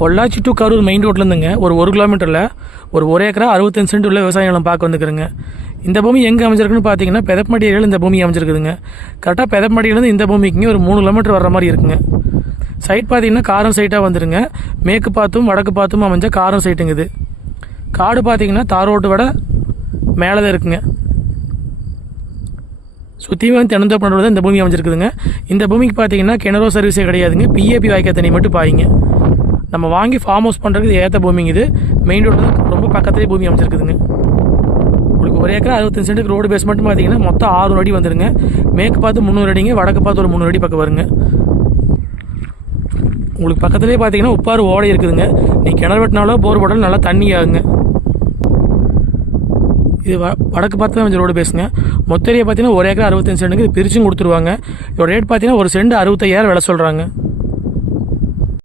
Pollachi to Karur main ரோட்லேருந்துங்க ஒரு கிலோமீட்டரில் ஒரு ஏக்கரா 65 சென்ட் உள்ள விவசாய நிலம் பார்க்க வந்துக்கிறேங்க. இந்த பூமி எங்கே அமைஞ்சிருக்குன்னு பார்த்தீங்கன்னா பெதப்பமடி ஏரியாவில் இந்த பூமி அமைஞ்சிருக்குதுங்க. கரெக்டாக பெதப்பமடியிலேருந்து இந்த பூமிக்குங்க ஒரு 3 கிலோமீட்டர் வர்ற மாதிரி இருக்குங்க. சைட் பார்த்தீங்கன்னா காரம் சைட்டாக வந்துருங்க. மேற்கு பார்த்தும் வடக்கு பார்த்தும் அமைஞ்ச காரம் சைட்டுங்க. இது காடு பார்த்தீங்கன்னா தார் ரோட்டு விட மேலே தான் இருக்குங்க. சுற்றியுமே வந்து தென்னந்தோப்பு தான் இந்த பூமி அமைஞ்சிருக்குதுங்க. இந்த பூமிக்கு பார்த்தீங்கன்னா கிணறோ சர்வீஸே கிடையாதுங்க. பிஏபி வாய்க்கால் தண்ணி மட்டும் பாய்ங்க. நம்ம வாங்கி ஃபார்ம் ஹவுஸ் பண்ணுறதுக்கு ஏற்ற பூமிங்க. இது மெயின் ரோடு ரொம்ப பக்கத்துலேயே பூமி அமைச்சிருக்குதுங்க. உங்களுக்கு ஒரு ஏக்கரா 65 சென்ட்டுக்கு ரோடு பேஸ் மட்டும் பார்த்தீங்கன்னா மொத்தம் 600 அடி வந்துருங்க. மேற்கு பார்த்து 300 அடிங்க, வடக்கு பார்த்து ஒரு 300 அடி பக்கம் வருங்க. உங்களுக்கு பக்கத்துலேயே பார்த்தீங்கன்னா உப்பாறு ஓடை இருக்குதுங்க. நீ கிணறு வெட்டினாலோ போர் போட்டாலும் நல்லா தண்ணி ஆகுங்க. இது வடக்கு பார்த்து தான் கொஞ்சம் ரோடு பேசுங்க. மொத்த ஏரியா பார்த்தீங்கன்னா ஒரு ஏக்கரா 65 சென்ட்டுக்கு இது பிரிச்சும் கொடுத்துருவாங்க. இதோட ரேட் பார்த்தீங்கன்னா ஒரு சென்ட் 65,000 விலை சொல்கிறாங்க.